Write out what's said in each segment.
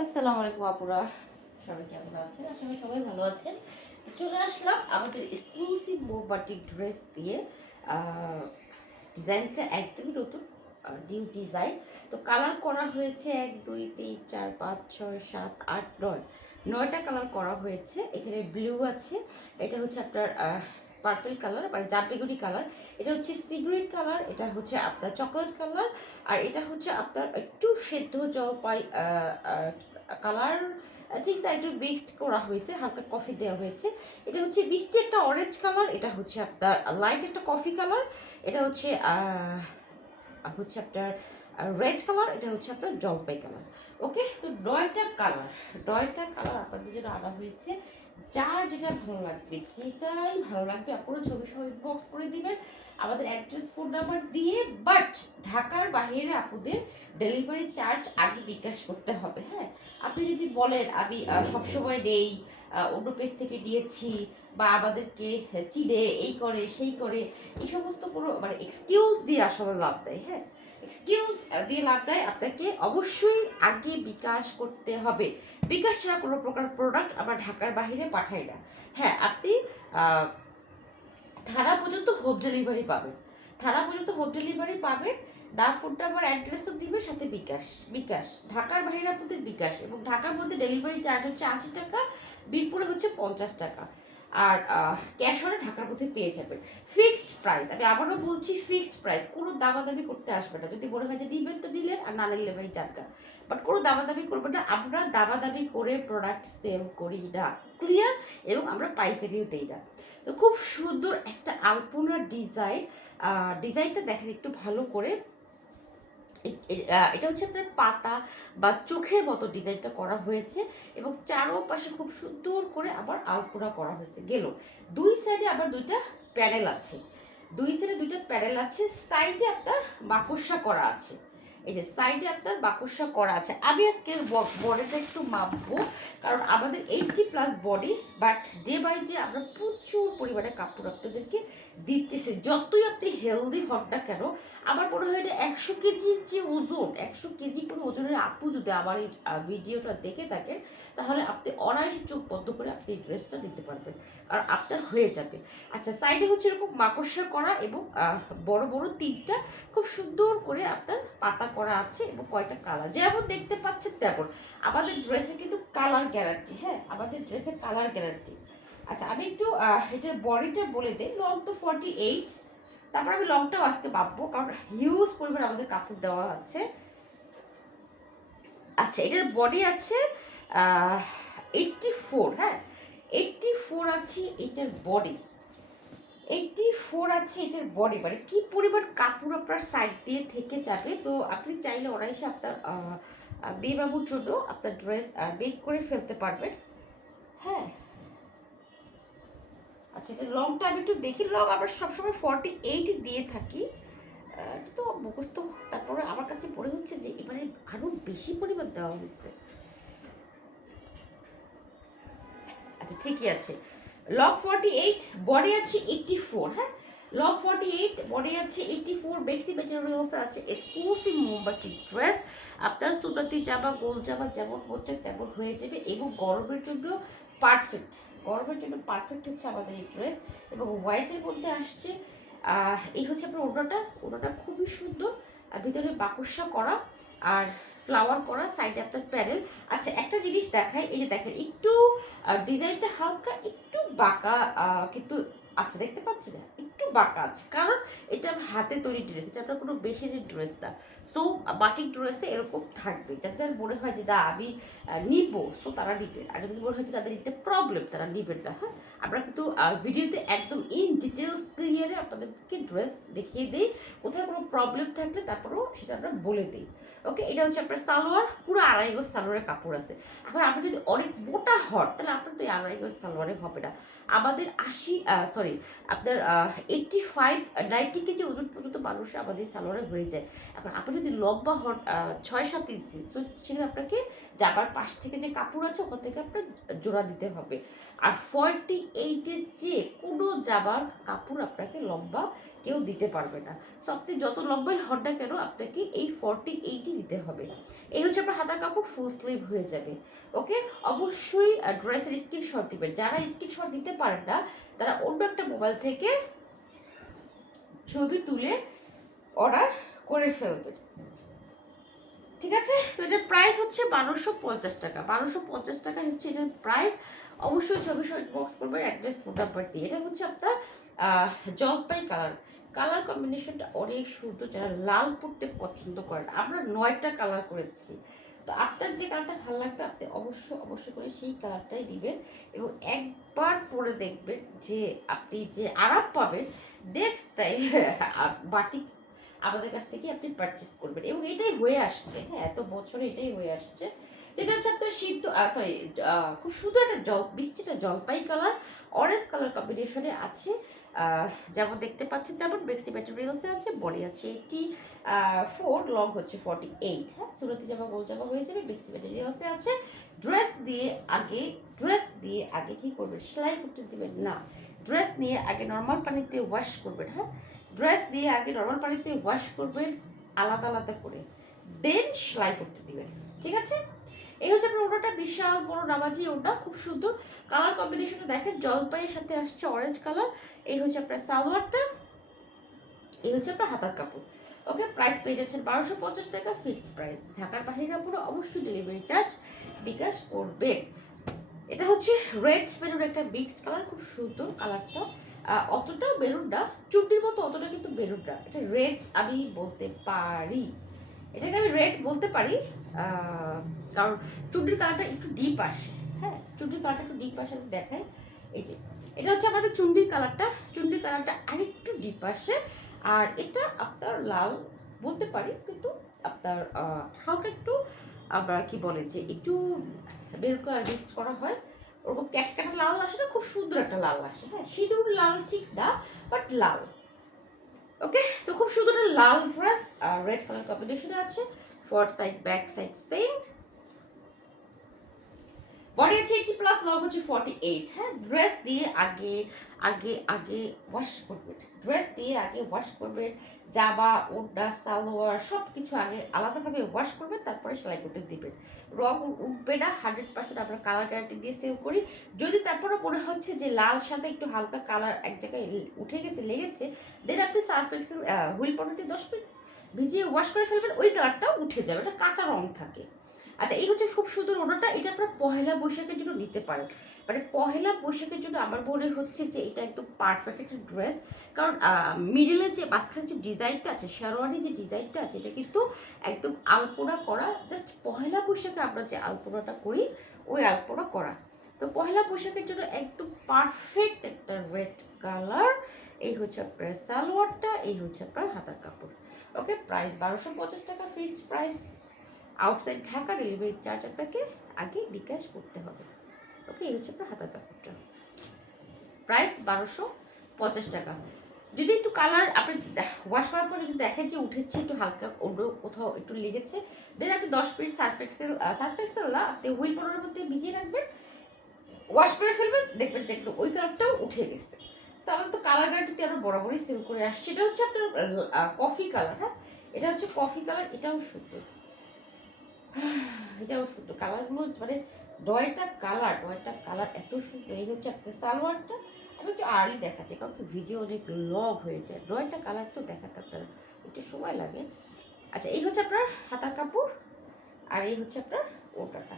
আসসালামু আলাইকুম আপুরা। সবাই কেমন আছেন? করি সবাই ভালো আছেন। চলে আসলাম আমাদের এক্সক্লুসিভ বাটিক ড্রেস দিয়ে ডিজাইনটা একদমই নতুন নিউ ডিজাইন তো কালার করা হয়েছে এক, দুই, তিন, চার, পাঁচ, ছয়, সাত, আট, নয়। নয়টা কালার করা হয়েছে। এখানে ব্লু আছে। এটা হচ্ছে আপনার পার্পল কালার মানে জাপবেগুনি কালার এটা হচ্ছে সিগারেট কালার এটা হচ্ছে আপনার চকলেট কালার আর এটা হচ্ছে আপনার একটু সেদ্ধ জলপাই কালার ঠিক না একটু মিক্সড করা হয়েছে, হালকা কফি দেওয়া হয়েছে। এটা হচ্ছে মিষ্টি একটা অরেঞ্জ কালার এটা হচ্ছে আপনার লাইট একটা কফি কালার এটা হচ্ছে হচ্ছে আপনার রেড কালার এটা হচ্ছে আপনার জলপাই কালার ওকে তো নয়টা কালার নয়টা কালার আপনাদের জন্য আনা হয়েছে। যার যেটা ভালো লাগবে, যেটাই ভালো লাগবে, আপনারা ছবি সহ বক্স করে দিবেন। আমাদের অ্যাড্রেস ফোন নাম্বার দিয়ে বাট ঢাকার বাইরে আপনাদের ডেলিভারি চার্জ আগে বিকাশ করতে হবে হ্যাঁ? আপনি যদি বলেন, আমি সবসময় নেই অন্য পেজ থেকে নিয়েছি বা আমাদেরকে চিনে, এই করে, সেই করে, এই সমস্ত কোনো মানে এক্সকিউজ দিয়ে আসলে লাভ দেয় হ্যাঁ? এক্সকিউজ দিয়ে লাভ নেয় আপনাকে অবশ্যই আগে বিকাশ করতে হবে। বিকাশ ছাড়া কোনো প্রকার প্রোডাক্ট আমরা ঢাকার বাহিরে পাঠাই না। হ্যাঁ আপনি থানা পর্যন্ত হোম ডেলিভারি পাবেন। থানা পর্যন্ত হোম ডেলিভারি পাবেন নাম ফোন নাম্বার অ্যাড্রেস তো দিবে, সাথে বিকাশ বিকাশ। ঢাকার বাইরে আপনাদের বিকাশ এবং ঢাকার মধ্যে ডেলিভারি চার্জ হচ্ছে আশি টাকা বীরপুরে হচ্ছে পঞ্চাশ টাকা। আর ক্যাশ অনে ঢাকার মধ্যে পেয়ে যাবেন। ফিক্সড প্রাইস আমি আবারও বলছি ফিক্সড প্রাইস কোনো দামাদামি করতে আসবে না। যদি মনে হয় যে নিবেন তো নিলেন আর না নিলে ভাই জানকা বাট কোনো দামাদামি করবেন না, আমরা দামাদামি করে প্রোডাক্ট সেল করি না। ক্লিয়ার এবং আমরা পাইকারিও দিই না। তো খুব সুন্দর একটা আলপনার ডিজাইন ডিজাইনটা দেখেন একটু ভালো করে। এটা হচ্ছে আপনার পাতা বা চোখের মতো ডিজাইনটা করা হয়েছে এবং চারোপাশে খুব সুন্দর করে আবার আলপনা করা হয়েছে। গেল। দুই সাইডে আবার দুইটা প্যানেল আছে। দুই সাইডে দুইটা প্যানেল আছে সাইডে আপনার বাকসা করা আছে। এই যে সাইডে আপনার বাকসা করা আছে। আমি আজকে বডিটা একটু মাপবো, কারণ আমাদের eighty plus body but day by day আমরা প্রচুর পরিমাণে কাপড় আপনাদেরকে দিতেছি। যতই আপনি হেলদি হন না কেন, আমার মনে হয় এটা একশো কেজির যে ওজন, একশো কেজি কোনো ওজনের আপু যদি আমার এই ভিডিওটা দেখে থাকেন, তাহলে আপনি অনায়াসে চোখ বন্ধ করে আপনি এই ড্রেসটা নিতে পারবেন, কারণ আপনার হয়ে যাবে। আচ্ছা সাইডে হচ্ছে এরকম মাকড়সা করা এবং বড় বড় তিনটা খুব সুন্দর করে আপনার পাতা করা আছে এবং কয়টা কালার যেমন দেখতে পাচ্ছেন তেমন। আমাদের ড্রেসের কিন্তু কালার গ্যারান্টি হ্যাঁ? আমাদের ড্রেসের কালার গ্যারান্টি আচ্ছা আমি একটু এটার বডিটা বলে দিই। লং তো ফর্টি এইট তারপর আমি লংটাও আসতে পারব কারণ হিউজ পরিমাণ আমাদের কাপড় দেওয়া আছে। আচ্ছা এটার বডি আছে এইটটি ফোর হ্যাঁ? এইটটি ফোর আছে এটার বডি এইটটি ফোর আছে এটার বডি মানে কি পরিমাণ কাপড় আপনার সাইড দিয়ে থেকে যাবে? তো আপনি চাইলে অনায়াসে আপনার আহ, আহ, বাবুর জন্য আপনার ড্রেস মেক করে ফেলতে পারবেন। হ্যাঁ। আচ্ছা এটা লংটা আমি একটু দেখি। লং আমরা সবসময় ফর্টি এইট দিয়ে থাকি। তো মুখস্থ। তারপরে আমার কাছে মনে হচ্ছে যে এবারে আরও বেশি পরিমাণ দেওয়া হয়েছে। আচ্ছা ঠিকই আছে। লং ফর্টি এইট বডি আছে এইটটি ফোর হ্যাঁ? লং ফর্টি এইট বডি আছে এইটটি ফোর বেক্সি মেটেরিয়ালস আছে এক্সক্লুসিভ মোমবাটি ড্রেস আপনার সুনতি জামা, গোল জামা যেমন হচ্ছে তেমন হয়ে যাবে এবং গরমের জন্য পারফেক্ট গরমের জন্য পারফেক্ট হচ্ছে আমাদের এই ড্রেস এবং হোয়াইটের মধ্যে আসছে এই হচ্ছে আপনার ওড়নাটা ওড়নাটা খুবই সুন্দর আর ভিতরে বাকসা করা, আর ফ্লাওয়ার করা সাইডে আপনার প্যারেল আচ্ছা একটা জিনিস দেখায় এই যে দেখেন, একটু ডিজাইনটা হালকা, একটু বাঁকা কিন্তু আচ্ছা দেখতে পাচ্ছি না একটু বাঁকা আছে। কারণ এটা আমার হাতে তৈরি ড্রেস এটা আপনার কোনো বেশিনের ড্রেস না। সো বাটিক ড্রেসে এরকম থাকবে, যাতে আর মনে হয় যে না, আমি নিব। সো তারা নিবে। আর যদি মনে হয় যে তাদের একটা প্রবলেম তারা নিবেন না হ্যাঁ? আমরা কিন্তু ভিডিওতে একদম ইন ডিটেলস ক্লিয়ারে আপনাদেরকে ড্রেস দেখিয়ে দিই। কোথায় কোনো প্রবলেম থাকলে তারপরেও সেটা আমরা বলে দিই। ওকে এটা হচ্ছে আপনার সালোয়ার। পুরো আড়াই গজ সালোয়ারের কাপড় আছে। এখন আপনি যদি অনেক মোটা হট তাহলে আপনার তো এই আড়াই সালোয়ারে হবে না। আমাদের আশি সরি আপনার এইটটি ফাইভ নাইনটি কেজি ওজন পর্যন্ত মানুষ আমাদের সালোয়ারে হয়ে যায়। এখন আপনি যদি লম্বা হন ছয় সাত ইঞ্চি তো সেখানে আপনাকে যাবার পাশ থেকে যে কাপড় আছে, ওখান থেকে আপনার জোড়া দিতে হবে। আর ফর্টি এইটের চেয়ে কোনো যাবার কাপড় আপনাকে লম্বা কেউ দিতে পারবে না। সো আপনি যত লম্বাই হন না কেন, আপনাকে এই ফর্টি এইটই দিতে হবে। এই হচ্ছে আপনার হাতা কাপড় ফুল স্লিভ হয়ে যাবে। ওকে অবশ্যই ড্রেসের স্ক্রিনশট দিবেন। যারা স্ক্রিনশট দিতে পারেন না, তারা অন্য একটা মোবাইল থেকে ছবি তুলে অর্ডার করে ফেলবেন ঠিক আছে? তো এটার প্রাইস হচ্ছে বারোশো পঞ্চাশ টাকা। বারোশো পঞ্চাশ টাকা হচ্ছে এটার প্রাইস অবশ্যই ছবি বক্স করবেন অ্যাড্রেস নাম্বার দিয়ে। এটা হচ্ছে আপনার জলপাই কালার কালার কম্বিনেশনটা অনেক সুন্দর। যারা লাল পড়তে পছন্দ করেন, আমরা নয়টা কালার করেছি। তো আপনার যে কালারটা ভালো লাগবে, আপনি অবশ্য, অবশ্যই করে সেই কালারটাই দিবেন এবং একবার পরে দেখবেন যে আপনি যে আরাম পাবেন নেক্সট টাইম বাটিক আমাদের কাছ থেকে আপনি পারচেস করবেন এবং এটাই হয়ে আসছে। হ্যাঁ এত বছরে এটাই হয়ে আসছে। হচ্ছে আপনার সিদ্ধ সরি খুব সুন্দর একটা জল বৃষ্টিটা জলপাই কালার অরেঞ্জ কালার কম্বিনেশনে আছে। যেমন দেখতে পাচ্ছেন তেমন বেক্সি ম্যাটেরিয়ালসে আছে, বডি আছে এইটি ফোর লং হচ্ছে ফর্টি এইট হ্যাঁ? সুরতি জামা, গোল জামা হয়ে যাবে বেক্সি ম্যাটেরিয়ালসে আছে। ড্রেস দিয়ে আগে ড্রেস দিয়ে আগে কি করবেন? সেলাই করতে দিবেন না। ড্রেস নিয়ে আগে নর্মাল পানিতে ওয়াশ করবেন হ্যাঁ? ড্রেস দিয়ে আগে নর্মাল পানিতে ওয়াশ করবেন আলাদা আলাদা করে। দেন সেলাই করতে দিবেন, ঠিক আছে? এই হচ্ছে আপনার ওটা বিশাল বড় নামাজি ওটা খুব সুন্দর। কালার কম্বিনেশনটা দেখেন, জলপাইয়ের সাথে আসছে অরেঞ্জ কালার এই হচ্ছে আপনার সালোয়ারটা, এই হচ্ছে আপনার হাতার কাপড়। ওকে প্রাইস পেয়ে যাচ্ছেন বারোশো পঞ্চাশ টাকা ফিক্সড প্রাইস ঢাকার বাহিরে আপনারা অবশ্যই ডেলিভারি চার্জ বিকাশ করবেন এটা হচ্ছে রেড মেরুন একটা মিক্সড কালার খুব সুন্দর কালারটা অতটা বেরুন না চুটির মতো অতটা কিন্তু বেরুন না। এটা রেড আমি বলতে পারি। এটাকে আমি রেড বলতে পারি। কারণ চুটির কালারটা একটু ডিপ আসে হ্যাঁ? চুটির কালারটা একটু ডিপ আসে দেখাই। এই যে, এটা হচ্ছে আমাদের চুন্ডির কালারটা। চুন্ডির কালারটা আরেকটু ডিপ আসে, আর এটা আপনার লাল বলতে পারি, কিন্তু আপনার হালকা একটু আমরা কি বলে যে একটু বের কালার মিক্সড করা হয়। ওরকম ক্যাটকাটা লাল আসে না, খুব সুন্দর একটা লাল আসে হ্যাঁ? সিঁদুর লাল ঠিক না বাট লাল। ওকে তো খুব সুন্দর লাল ড্রেস আর রেড কালার কম্বিনেশনে আছে। Front side, back side, same. Body আছে এইটি প্লাস লং হচ্ছে ফর্টি এইট হ্যাঁ? ড্রেস দিয়ে আগে আগে আগে ওয়াশ করবেন ড্রেস দিয়ে আগে ওয়াশ করবেন জামা ওড়না সালোয়ার সব কিছু আগে আলাদাভাবে ওয়াশ করবেন তারপরে সেলাই করতে দিবেন রং উঠবে না হান্ড্রেড পার্সেন্ট আমরা কালার গ্যারান্টি দিয়ে সেভ করি। যদি তারপরে মনে হচ্ছে যে লাল সাথে একটু হালকা কালার এক জায়গায় উঠে গেছে, লেগেছে দেন আপনি সার্ফ এক্সেল হুইল দিয়ে দশ মিনিট ভিজিয়ে ওয়াশ করে ফেলবেন, ওই কালারটাও উঠে যাবে এটা কাঁচা রং থাকে। আচ্ছা এই হচ্ছে খুব সুন্দর ওনাটা এটা আপনার পহেলা বৈশাখের জন্য নিতে পারেন। মানে পহেলা বৈশাখের জন্য আমার মনে হচ্ছে যে এটা একদম পারফেক্ট একটা ড্রেস কারণ মিডিলের যে মাঝখানে যে ডিজাইনটা আছে শেরওয়ানি যে ডিজাইনটা আছে, এটা কিন্তু একদম আলপনা করা জাস্ট পহেলা বৈশাখে আমরা যে আলপনাটা করি, ওই আলপনা করা। তো পহেলা বৈশাখের জন্য একদম পারফেক্ট একটা রেড কালার এই হচ্ছে আপনার সালোয়ারটা, এই হচ্ছে আপনার হাতার কাপড়। ওকে প্রাইস বারোশো পঞ্চাশ টাকা fixed price outside Dhaka delivery charge আপনাকে আগে বিকাশ করতে হবে। ওকে এই হচ্ছে আপনার হাতার কাপড়টা প্রাইস বারোশো পঞ্চাশ টাকা। যদি একটু কালার আপনি ওয়াশ করার পর যদি দেখেন যে উঠেছে, একটু হালকা অন্য কোথাও একটু লেগেছে দেন আপনি দশ minute surf excel surf excel না, আপনি হুইল পাউডারের মধ্যে ভিজিয়ে রাখবেন ওয়াশ করে ফেলবেন, দেখবেন যে একদম ওই কালারটাও উঠে গেছে। তো আমার তো কালার গ্যারান্টিতে আমরা বরাবরই সেল করে আসছি। এটা হচ্ছে আপনার কফি কালার হ্যাঁ? এটা হচ্ছে কফি কালার এটাও সুন্দর। এটাও সুন্দর। কালারগুলো মানে নয়টা কালার নয়টা কালার এত সুন্দর। এই হচ্ছে আপনার সালোয়ারটা। আমি একটু আর্লি দেখাচ্ছি, কারণ কি ভিডিও অনেক লং হয়ে যায়। নয়টা কালার তো দেখাতে আপনারা একটু সময় লাগে। আচ্ছা এই হচ্ছে আপনার হাতার কাপড়, আর এই হচ্ছে আপনার ওটাটা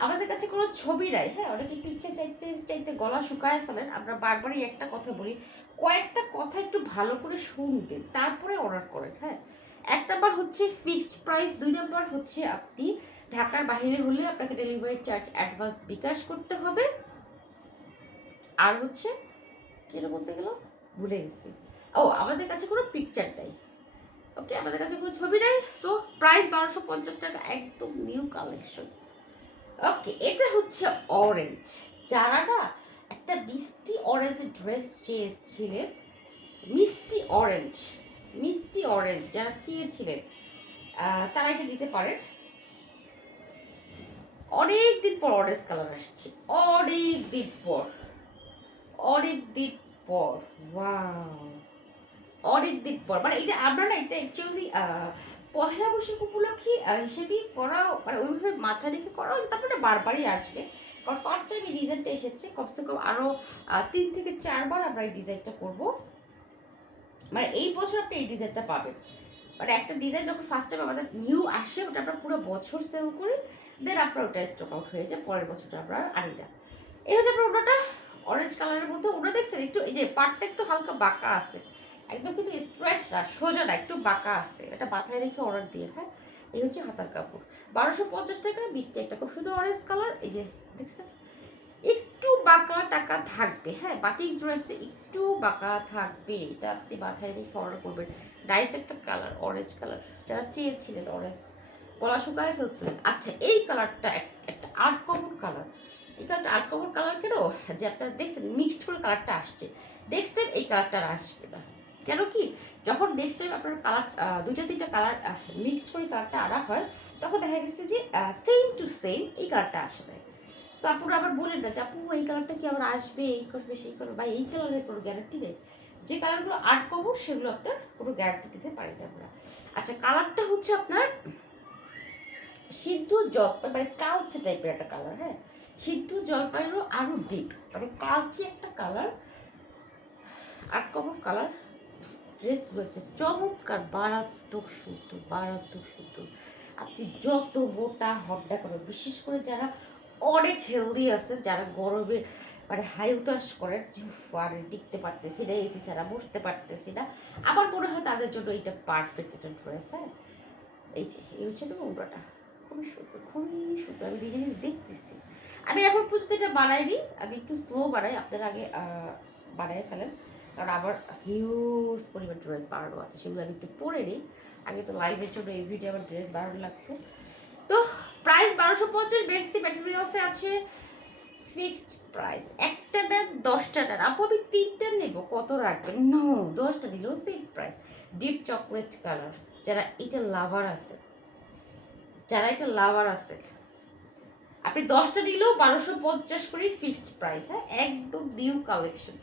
আমাদের কাছে কোনো ছবি নাই হ্যাঁ? অনেকে পিকচার চাইতে চাইতে গলা শুকায় ফেলেন। আমরা বারবারই একটা কথা বলি, কয়েকটা কথা একটু ভালো করে শুনবেন, তারপরে অর্ডার করেন হ্যাঁ? এক নাম্বার হচ্ছে ফিক্সড প্রাইস দুই নাম্বার হচ্ছে আপনি ঢাকার বাইরে হলে আপনাকে ডেলিভারি চার্জ অ্যাডভান্স বিকাশ করতে হবে। আর হচ্ছে যেটা বলতে গেল? ভুলে গেছি। ও, আমাদের কাছে কোনো পিকচার নাই। ওকে আমাদের কাছে কোনো ছবি নাই। সো প্রাইস বারোশো পঞ্চাশ টাকা, একদম নিউ কালেকশন ওকে এটা হচ্ছে অরেঞ্জ যারা না একটা মিষ্টি অরেঞ্জ ড্রেস চেয়েছিলেন, মিষ্টি অরেঞ্জ মিষ্টি অরেঞ্জ যারা চেয়েছিলেন তারা এটা নিতে পারেন। অনেক দিন পর অরেঞ্জ কালার আসছে অনেক দিন পর অনেক দিন পর অনেক দিন পর। মানে এটা আমরা না, এটা অ্যাকচুয়ালি পহেলা বৈশাখ উপলক্ষে হিসেবেই করা মানে ওইভাবে মাথা রেখে করা হয়েছে তারপরে বারবারই আসবে। কারণ ফার্স্ট টাইম এই ডিজাইনটা এসেছে, কমসে কম আরও তিন থেকে চারবার আমরা এই ডিজাইনটা করব। মানে এই বছর আপনি এই ডিজাইনটা পাবেন। মানে একটা ডিজাইন যখন ফার্স্ট টাইম আমাদের নিউ আসে, ওটা আমরা পুরো বছর সেল করি দেন আপনার ওটা স্টক আউট হয়ে যায়, পরের বছরটা আমরা আনি এই হচ্ছে আপনার ওটা অরেঞ্জ কালারের মধ্যে ওটা দেখছেন, একটু এই যে পাটটা একটু হালকা বাঁকা আছে। একদম কিন্তু স্ট্রেচ না সোজা না, একটু বাঁকা আছে। এটা মাথায় রেখে অর্ডার দিয়ে হ্যাঁ? এই হচ্ছে হাতার কাপড়। বারোশো পঞ্চাশ টাকা বিশটা একটা খুব সুন্দর অরেঞ্জ কালার এই যে দেখছেন? একটু বাঁকা টাকা থাকবে হ্যাঁ? বাটিক ড্রেসে একটু বাঁকা থাকবে, এটা আপনি মাথায় রেখে অর্ডার করবেন। নাইস একটা কালার অরেঞ্জ কালার যারা চেয়েছিলেন অরেঞ্জ গলা শুকায় ফেলছিলেন। আচ্ছা এই কালারটা একটা আর্ট কমন কালার এই কালারটা আর্ট কমন কালার কেন? যে আপনারা দেখছেন মিক্সড করে কালারটা আসছে। নেক্সট টাইম এই কালারটা আসবে না। কেন কি? যখন নেক্সট টাইম আপনার কালার দুইটা তিনটা কালার মিক্সড করে কালারটা আনা হয়, তখন দেখা গেছে যে সেম টু সেম এই কালারটা আসে না সো আপুরা আবার বলেন না যে, আপু, এই কালারটা কি আবার আসবে? এই করবে, সেই করবে? বা এই কালারের কোনো গ্যারান্টি নেই। যে কালারগুলো আর্ট কমন সেগুলো আপনার কোনো গ্যারান্টি দিতে পারি না আমরা। আচ্ছা কালারটা হচ্ছে আপনার সিদ্ধ জলপাই মানে কালচে টাইপের একটা কালার হ্যাঁ? সিদ্ধ জলপাইয়েরও আরও ডিপ মানে কালচে একটা কালার আর্ট কমন কালার ড্রেসগুলো হচ্ছে চমৎকার মারাত্মক সুন্দর মারাত্মক সুন্দর আপনি যত মোটা হড্ডা করেন বিশেষ করে যারা অনেক হেলদি আছে, যারা গরমে মানে হাই উতাস করেন যে টিকতে পারতেছি না এসি ছাড়া বসতে পারতেছি না, আমার মনে হয় তাদের জন্য এটা পারফেক্ট একটা ড্রেস হ্যাঁ? এই যে, এই হচ্ছে না উড়াটা খুবই সুন্দর খুবই সুন্দর, আমি নিজে নিজে দেখতেছি। আমি এখন পর্যন্ত এটা বানাইনি, আমি একটু স্লো বানাই, আপনার আগে বানাই ফেলেন। কারণ আবার হিউজ পরিমাণ ড্রেস বানানো আছে, সেগুলো আমি একটু পরে নিই। আগে তো লাইভের জন্য ভিডিও আমার ড্রেস বানানো লাগতো। তো প্রাইস বারোশো পঞ্চাশ বেক্সি ম্যাটেরিয়ালসে আছে ফিক্সড প্রাইস একটা না দশটা না আপু, আমি তিনটা নেব, কত রাখবেন? নো দশটা দিলেও same price deep chocolate colour যারা এটা লাভার আছে, যারা এটা লাভার আছে, আপনি দশটা দিলেও বারোশো পঞ্চাশ করে ফিক্সড প্রাইস হ্যাঁ? একদম নিউ কালেকশন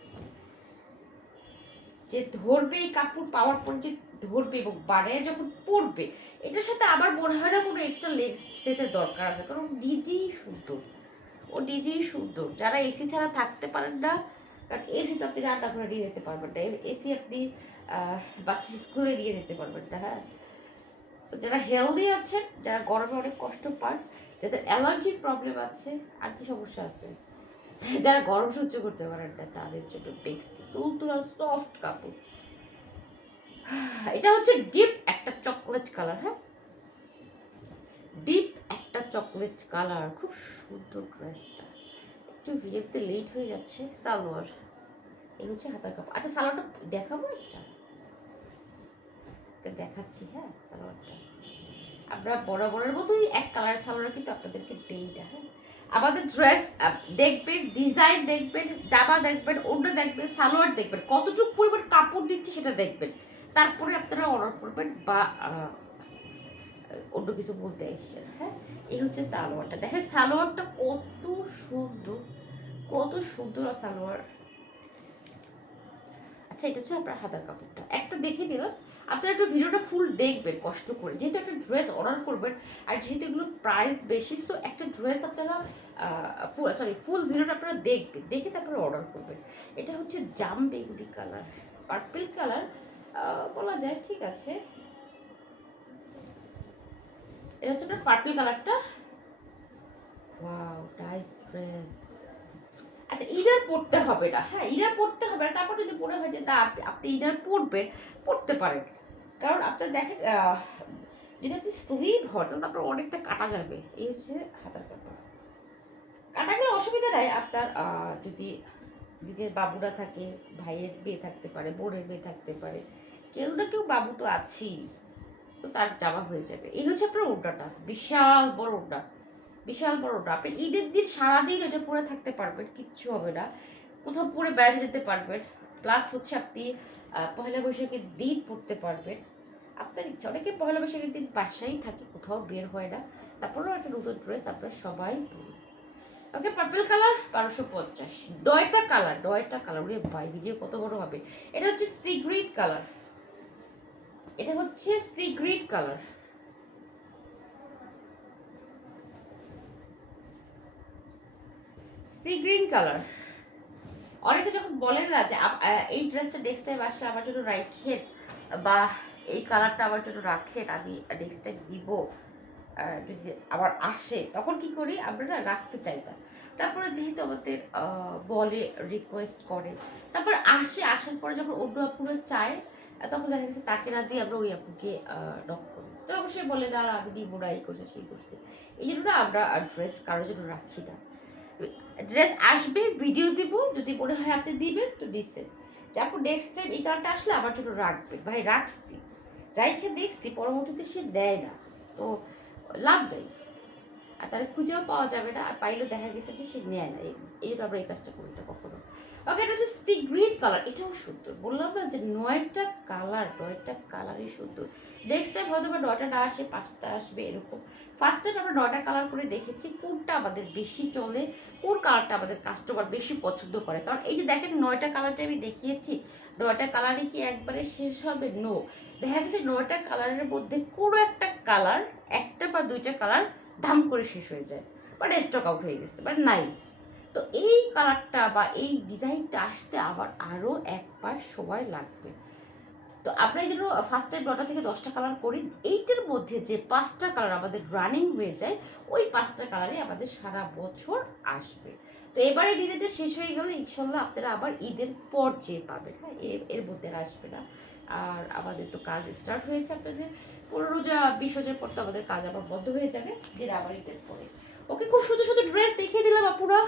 যে ধরবে, এই কাপড় পাওয়ার পর যে ধরবে এবং বাড়ায় যখন পরবে এটার সাথে আবার মনে হয় না কোনো এক্সট্রা লেগ স্পেসের দরকার আছে। কারণ নিজেই সুন্দর। ও নিজেই সুন্দর। যারা এসি ছাড়া থাকতে পারেন না, কারণ এসি তো আপনি রান্না করে নিয়ে যেতে পারবেন না। এসি আপনি বাচ্চা স্কুলে নিয়ে যেতে পারবেন না হ্যাঁ? তো যারা হেলদি আছেন, যারা গরমে অনেক কষ্ট পান, যাদের অ্যালার্জির প্রবলেম আছে, আর কি সমস্যা আছে? যারা গরম সহ্য করতে পারেন না, তাদের জন্য বেক্সি তুলতুলা সফট কাপড়। এটা হচ্ছে ডিপ একটা চকলেট কালার হ্যাঁ? ডিপ একটা চকলেট কালার খুব সুন্দর ড্রেসটা একটু ভিডিওতে লেট হয়ে যাচ্ছে, সালোয়ার। এই হচ্ছে হাতার কাপড়। আচ্ছা সালোয়ারটা দেখাবো একটা? দেখাচ্ছি হ্যাঁ সালোয়ারটা। আমরা বরাবরের মতোই এক কালার সালোয়ার কিন্তু আপনাদেরকে দেই না হ্যাঁ? আমাদের ড্রেস দেখবেন ডিজাইন দেখবেন, জামা দেখবেন, অন্য দেখবেন, সালোয়ার দেখবেন, কতটুকু পরিমাণ কাপড় দিচ্ছে সেটা দেখবেন। তারপরে আপনারা অর্ডার করবেন বা অন্য কিছু বলতে এসছেন হ্যাঁ? এই হচ্ছে সালোয়ারটা। দেখেন, সালোয়ারটা কত সুন্দর কত সুন্দর সালোয়ার। আচ্ছা এটা হচ্ছে আপনার হাতার কাপড়টা। একটা দেখে দিলাম আপনারা একটু ভিডিওটা ফুল দেখবেন, কষ্ট করে। যেহেতু একটা ড্রেস অর্ডার করবেন, আর যেহেতু এগুলো প্রাইস বেশি তো একটা ড্রেস আপনারা ফুল সরি ফুল ভিডিওটা আপনারা দেখবেন, দেখে তারপরে অর্ডার করবেন। এটা হচ্ছে জাম বেগুনি কালার পার্পল কালার বলা যায়, ঠিক আছে? এটা হচ্ছে আপনার পার্পল কালারটা ড্রেস আচ্ছা ইনার পড়তে হবে না হ্যাঁ ইনার পড়তে হবে না, তারপর যদি মনে হয় যে আপনি ইনার পড়বেন পড়তে পারেন। কারণ আপনার দেখেন যদি আপনি স্লিভ হন, তাহলে আপনার অনেকটা কাটা যাবে। এই হচ্ছে হাতার কাপড়। কাটা গেলে অসুবিধা নাই। আপনার যদি নিজের বাবুরা থাকে, ভাইয়ের মেয়ে থাকতে পারে, বোনের মেয়ে থাকতে পারে, কেউ না কেউ বাবু তো আছেই। তো তার জামা হয়ে যাবে। এই হচ্ছে আপনার ওড়নাটা বিশাল বড় ওড়না বিশাল বড় ওড়না আপনি ঈদের দিন সারাদিন এটা পরে থাকতে পারবেন, কিচ্ছু হবে না। কোথাও পরে বেড়াতে যেতে পারবেন। প্লাস হচ্ছে আপনি পয়লা বৈশাখের দিন পড়তে পারবেন। আপনার ইচ্ছা, অনেকে পয়লা বৈশাখের দিন বাসায় থাকে, কোথাও বের হয় না। তারপরেও একটা নতুন ড্রেস আপনারা সবাই ওকে পার্পল কালার বারোশো পঞ্চাশ। নয়টা কালার নয়টা কালার ওরে ভাই ভিডিও কত বড় হবে। এটা হচ্ছে সি গ্রিন কালার এটা হচ্ছে sea green colour sea green colour অনেকে যখন বলেন না যে এই ড্রেসটা নেক্সট টাইম আসলে আমার জন্য রাখেন বা এই কালারটা আমার জন্য রাখেন আমি নেক্সট টাইম দিব যদি আবার আসে, তখন কি করি? আমরা না রাখতে চাই না। তারপরে যেহেতু আমাদের বলে রিকোয়েস্ট করে, তারপর আসে, আসার পরে যখন অন্য আপুরা চায়, তখন দেখা গেছে তাকে না দিয়ে আমরা ওই আপুকে নক করি। তো অবশ্যই বলে, না আমি নিব না, এই করছে, সেই করছে। এই জন্য না আমরা ড্রেস কারোর জন্য রাখি না। ড্রেস আসবে ভিডিও দিব, যদি মনে হয় আপনি দিবেন, তো দিচ্ছেন। তারপর নেক্সট টাইম এই কারণটা আসলে আমার জন্য রাখবেন ভাই, রাখছি। রাইখে দেখছি, পরবর্তীতে সে দেয় না। তো লাভ নেই। আর তাহলে খুঁজেও পাওয়া যাবে না। আর পাইলেও দেখা গেছে যে সে নেয় না। এই- জন্য আমরা এই কাজটা করি না কখনো। ওকে এটা হচ্ছে সি গ্রিন কালার এটাও সুন্দর। বললাম না যে নয়টা কালার নয়টা কালারই সুন্দর। নেক্সট টাইম হয়তো বা নয়টা না আসে, পাঁচটা আসবে, এরকম। ফার্স্ট টাইম আমরা নয়টা কালার করে দেখেছি, কোনটা আমাদের বেশি চলে, কোন কালারটা আমাদের কাস্টমার বেশি পছন্দ করে। কারণ এই যে দেখেন নয়টা কালারটা আমি দেখিয়েছি, নয়টা কালারই কি একবারে শেষ হবে? নো দেখা গেছে নয়টা কালারের মধ্যে কোনো একটা কালার একটা বা দুইটা কালার দাম করে শেষ হয়ে যায়। বা স্টক আউট হয়ে গেছে বাট নাই। তো এই কালারটা বা এই ডিজাইনটা আসতে আবার আরও এক পাশ সময় লাগবে। তো আমরা এই জন্য ফার্স্ট টাইম নটা থেকে দশটা কালার করি। এইটার মধ্যে যে পাঁচটা কালার আমাদের রানিং হয়ে যায়, ওই পাঁচটা কালারে আমাদের সারা বছর আসবে। তো এবারে ডিজাইনটা শেষ হয়ে গেলে ইনশাল্লাহ আপনারা আবার ঈদের পর যে পাবেন। হ্যাঁ এর মধ্যে আসবে না। আর আমাদের তো কাজ স্টার্ট হয়েছে আপনাদের। পনেরো যা বিশ হাজার পর তো আমাদের কাজ আবার বন্ধ হয়ে যাবে, যেটা আবার ঈদের পরে। ওকে, খুব সুন্দর সুন্দর ড্রেস দেখিয়ে দিলাম আপুরা।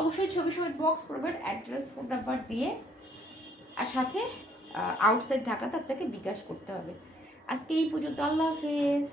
অবশ্যই ছবি সমেত বক্স করবেন অ্যাড্রেস ফোন নাম্বার দিয়ে। আর সাথে আউটসাইড ঢাকাতে আপনাকে বিকাশ করতে হবে। আজকে এই পর্যন্ত, আল্লাহ হাফেজ।